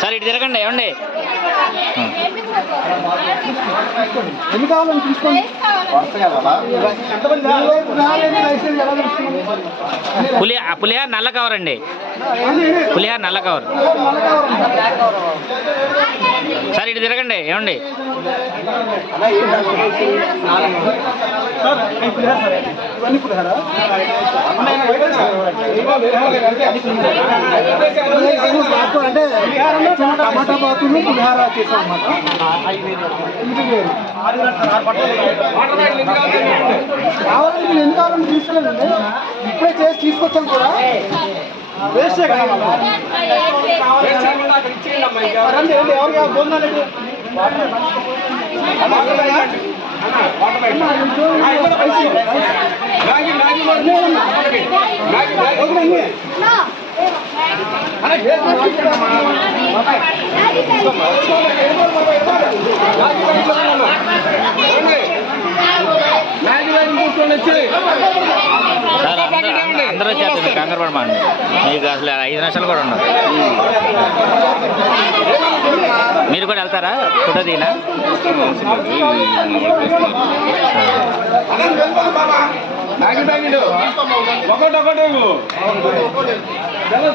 Sir ఇటు తిరగండి ఏమండి ఎన్ని కావాలని తీసుకోండి. పులిహార నల్ల కవర్ అండి, పులిహార నల్ల కవర్. సార్ ఇటు తిరగండి ఏమండి అంటే టమాటా బాతులు పులిహార చేసాం అన్నమాట. కావాలని మీరు ఎన్ని కావాలని తీసుకోలేదండి, ఇప్పుడే చేసి తీసుకొచ్చాం కూడా. వేస్ట్ ఎవరికి భోజనాలు సార్ అందరూ వచ్చేస్తుంది కంగారు పడమండి, మీకు అసలు 5 నిమిషాలు కూడా ఉండదు. మీరు కూడా వెళ్తారా ఫోటో దిగినా?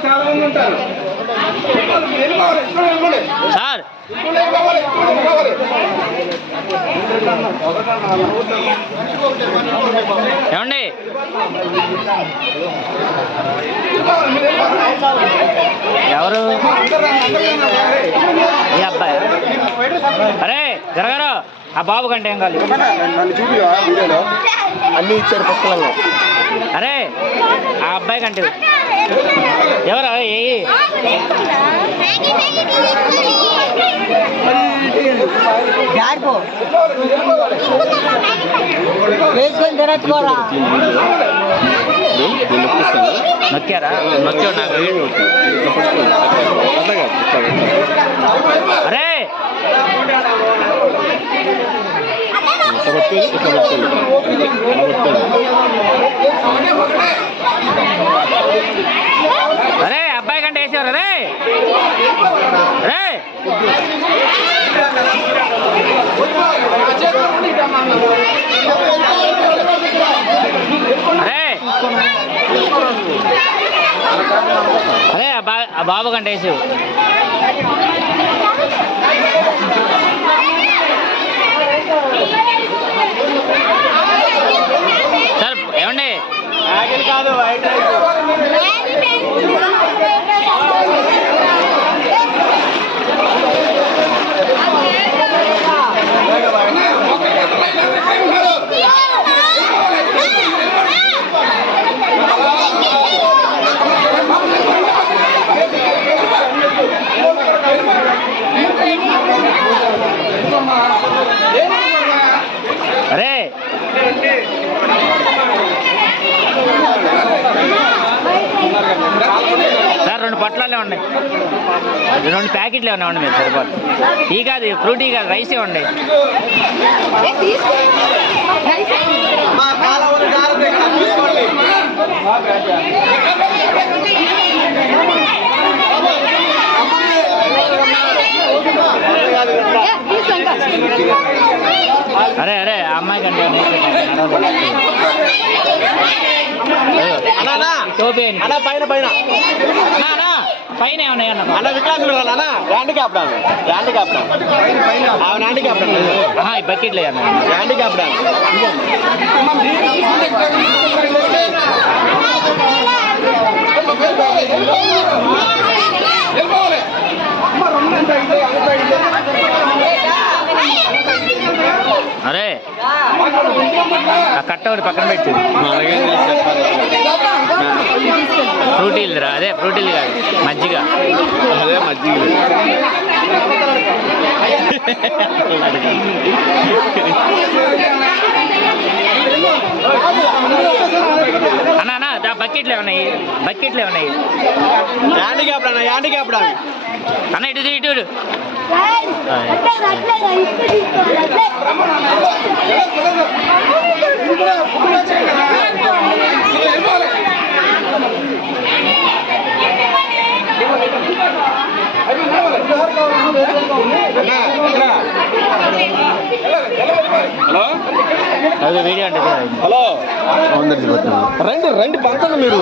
చాలా మంది ఉంటారు సార్. ఏమండి ఎవరు ఈ అబ్బాయి? అరే జరగారు ఆ బాబు కంటే ఏం కాదు. నన్ను చూపి వీడియోలో అన్నీ ఇచ్చారు పుస్తకాల్లో. అరే ఆ అబ్బాయి కంటే ఎవరు ఏ నొక్కారా? నొక్కాడు నాకు. అరే అరే అబ్బాయి కంటే వేసేవారు. అరే అరే అరే అరే ఆ బాబు కంటే వేసేవు. సార్ ఏమండి కాదు అరే సార్ 2 పొట్లాలే ఉన్నాయి, 2 ప్యాకెట్లు ఏమన్నా ఇవ్వండి మీరు సరిపోదు. టీ కాదు, ఫ్రూటీ కాదు, రైస్ ఇవ్వండి. అరే అరే అమ్మాయి కంటే టోపీ పైన పైన పైన ఏమన్నా అన్న వికలాంగులు అన్న హ్యాండిక్యాప్డ్ ఆమె హ్యాండిక్యాప్డ్ ఈ బకెట్లు అన్న హ్యాండిక్యాప్డ్ అరే ఆ కట్ట ఒకటి పక్కన పెట్టి ఫ్రూటీలు రా. అదే ఫ్రూటీలు కాదు, మజ్జిగ. అదే మజ్జిగ. అన్నా అన్న బకెట్లు ఏమన్నాయి? హ్యాండిక్యాప్డ్ అన్న ఇటు ఇటు అది వీడియో అంటే హలో రండి రండి పంచండి మీరు